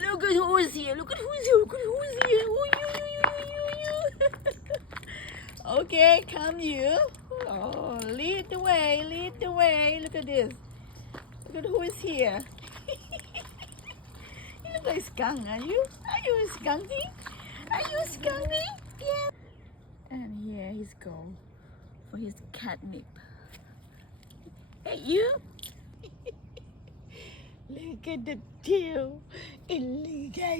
Look at who's here. Look at who's here. Look at who's here. Ooh, you. Okay, come you. Oh, lead the way. Lead the way. Look at this. Look at who is here. You look like a skunk, are you? Are you skunky? Are you skunky? Yeah. And here he's go for his catnip. Hey, you. Look at the tail. And look at